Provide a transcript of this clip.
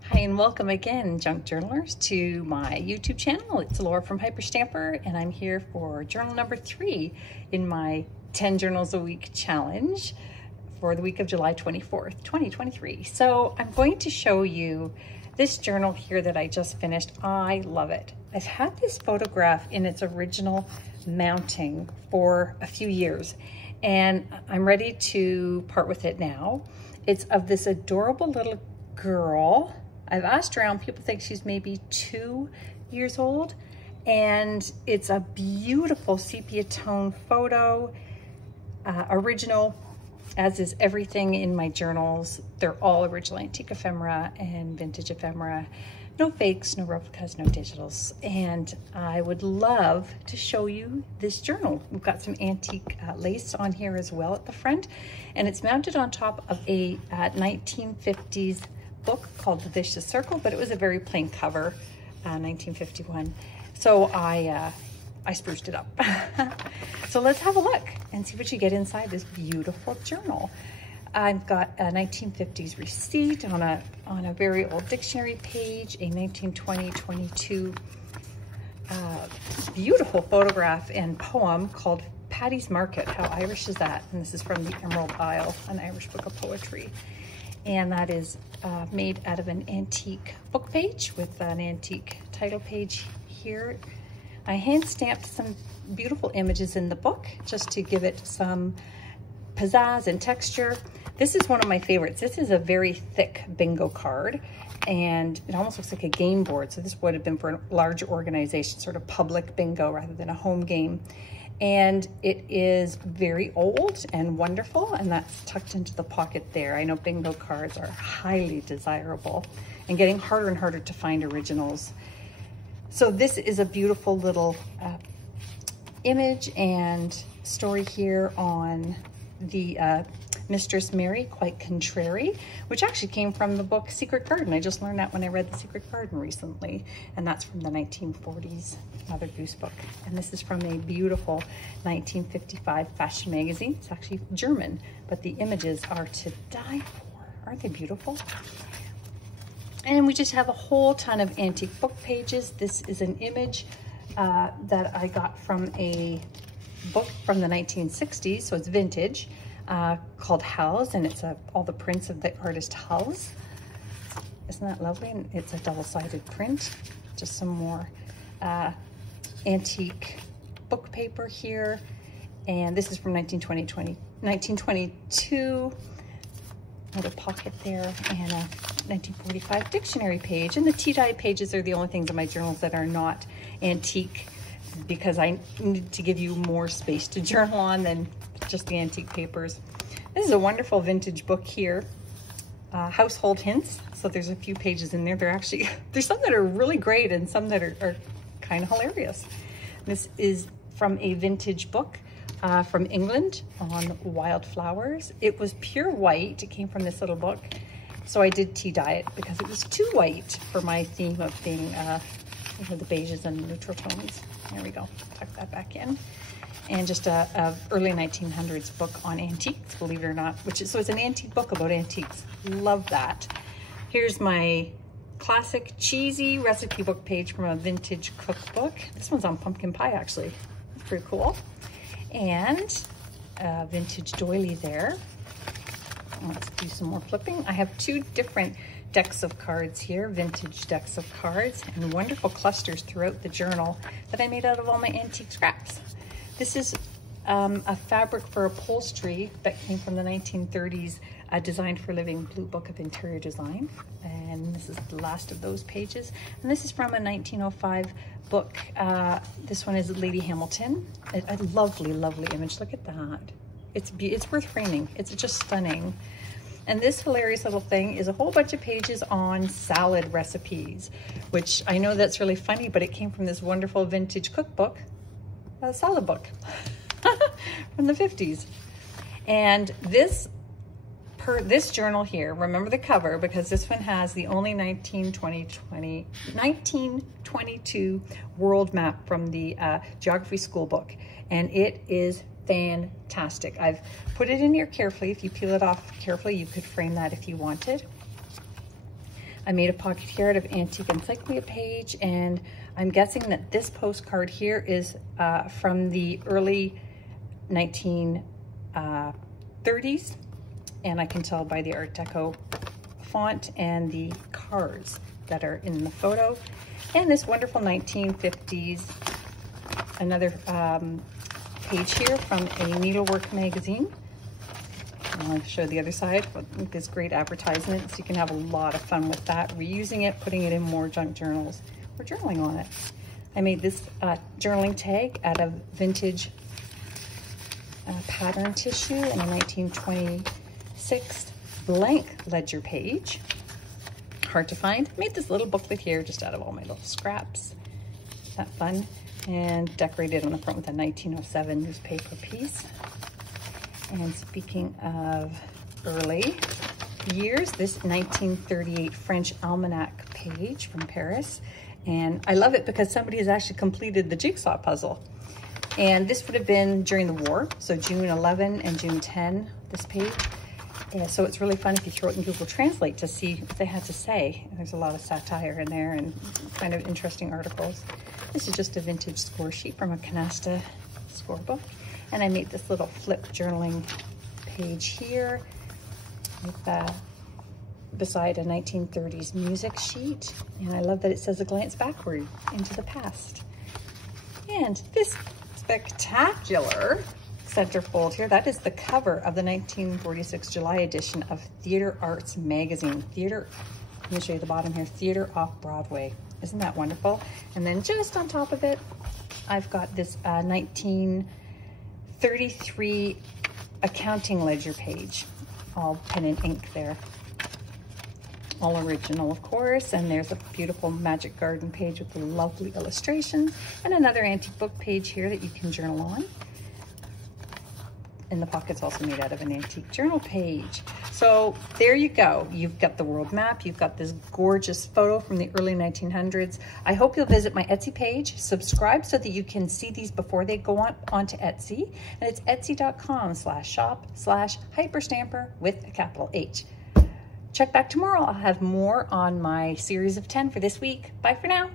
Hi and welcome again, junk journalers, to my YouTube channel. It's Laura from Hyperstamper, and I'm here for journal number 3 in my 10 journals a week challenge for the week of July 24th, 2023. So I'm going to show you this journal here that I just finished. I love it. I've had this photograph in its original mounting for a few years, and I'm ready to part with it now. It's of this adorable little girl. I've asked around, people think she's maybe 2 years old, and it's a beautiful sepia tone photo, original, as is everything in my journals. They're all original antique ephemera and vintage ephemera. No fakes, no replicas, no digitals. And I would love to show you this journal. We've got some antique lace on here as well at the front, and it's mounted on top of a 1950s book called The Vicious Circle, but it was a very plain cover, 1951. So I spruced it up. So let's have a look and see what you get inside this beautiful journal. I've got a 1950s receipt on a very old dictionary page, a 1920-22 beautiful photograph and poem called Paddy's Market. How Irish is that? And this is from the Emerald Isle, an Irish book of poetry. And that is made out of an antique book page with an antique title page here. I hand stamped some beautiful images in the book just to give it some pizzazz and texture. This is one of my favorites. This is a very thick bingo card, and it almost looks like a game board. So this would have been for a large organization, sort of public bingo rather than a home game. And it is very old and wonderful, and that's tucked into the pocket there. I know bingo cards are highly desirable and getting harder and harder to find originals. So this is a beautiful little image and story here on the Mistress Mary, Quite Contrary, which actually came from the book Secret Garden. I just learned that when I read The Secret Garden recently, and that's from the 1940s Mother Goose book. And this is from a beautiful 1955 fashion magazine. It's actually German, but the images are to die for. Aren't they beautiful? And we just have a whole ton of antique book pages. This is an image that I got from a book from the 1960s, so it's vintage, called Howes, and it's all the prints of the artist Howes. Isn't that lovely? And it's a double-sided print. Just some more antique book paper here. And this is from 1922. Another pocket there, and a 1945 dictionary page. And the tea-dye pages are the only things in my journals that are not antique, because I need to give you more space to journal on than just the antique papers. This is a wonderful vintage book here, Household Hints. So there's a few pages in there. There's some that are really great and some that are kind of hilarious. This is from a vintage book from England on wildflowers. It was pure white. It came from this little book. So I did tea dye it because it was too white for my theme of being the beiges and neutral tones. There we go, tuck that back in. And just a early 1900s book on antiques, believe it or not, so it's an antique book about antiques. Love that. Here's my classic cheesy recipe book page from a vintage cookbook. This one's on pumpkin pie, actually. That's pretty cool. And a vintage doily there. Let's do some more flipping. I have 2 different decks of cards here, vintage decks of cards, and wonderful clusters throughout the journal that I made out of all my antique scraps. This is a fabric for upholstery that came from the 1930s, Designed for Living Blue Book of Interior Design. And this is the last of those pages. And this is from a 1905 book. This one is Lady Hamilton. A lovely, lovely image. Look at that. It's worth framing. It's just stunning. And this hilarious little thing is a whole bunch of pages on salad recipes, which I know that's really funny, but it came from this wonderful vintage cookbook, a salad book from the 50s. And this journal here, remember the cover, because this one has the only 1922 world map from the geography school book, and it is fantastic. I've put it in here carefully. If you peel it off carefully, you could frame that if you wanted. I made a pocket here out of Antique Encyclopedia page, and I'm guessing that this postcard here is from the early 1930s, and I can tell by the Art Deco font and the cards that are in the photo. And this wonderful 1950s, another page here from a needlework magazine. I'll show the other side with this great advertisement, so you can have a lot of fun with that, reusing it, putting it in more junk journals, or journaling on it. I made this journaling tag out of vintage pattern tissue in a 1926 blank ledger page. Hard to find. Made this little booklet here just out of all my little scraps. Isn't that fun? And decorated on the front with a 1907 newspaper piece. And speaking of early years, this 1938 French almanac page from Paris. And I love it because somebody has actually completed the jigsaw puzzle. And this would have been during the war, so June 11 and June 10, this page. Yeah, so it's really fun if you throw it in Google Translate to see what they had to say. There's a lot of satire in there and kind of interesting articles. This is just a vintage score sheet from a Canasta scorebook. And I made this little flip journaling page here with beside a 1930s music sheet. And I love that it says a glance backward into the past. And this spectacular centerfold here, that is the cover of the 1946 July edition of Theater Arts Magazine. Theater, let me show you the bottom here, Theater Off Broadway. Isn't that wonderful? And then just on top of it, I've got this 1933 accounting ledger page, all pen and ink there. All original, of course, and there's a beautiful Magic Garden page with lovely illustrations, and another antique book page here that you can journal on. And the pocket's also made out of an antique journal page. So there you go. You've got the world map. You've got this gorgeous photo from the early 1900s. I hope you'll visit my Etsy page, subscribe so that you can see these before they go onto Etsy. And it's etsy.com/shop/hyperstamper with a capital H. Check back tomorrow. I'll have more on my series of 10 for this week. Bye for now.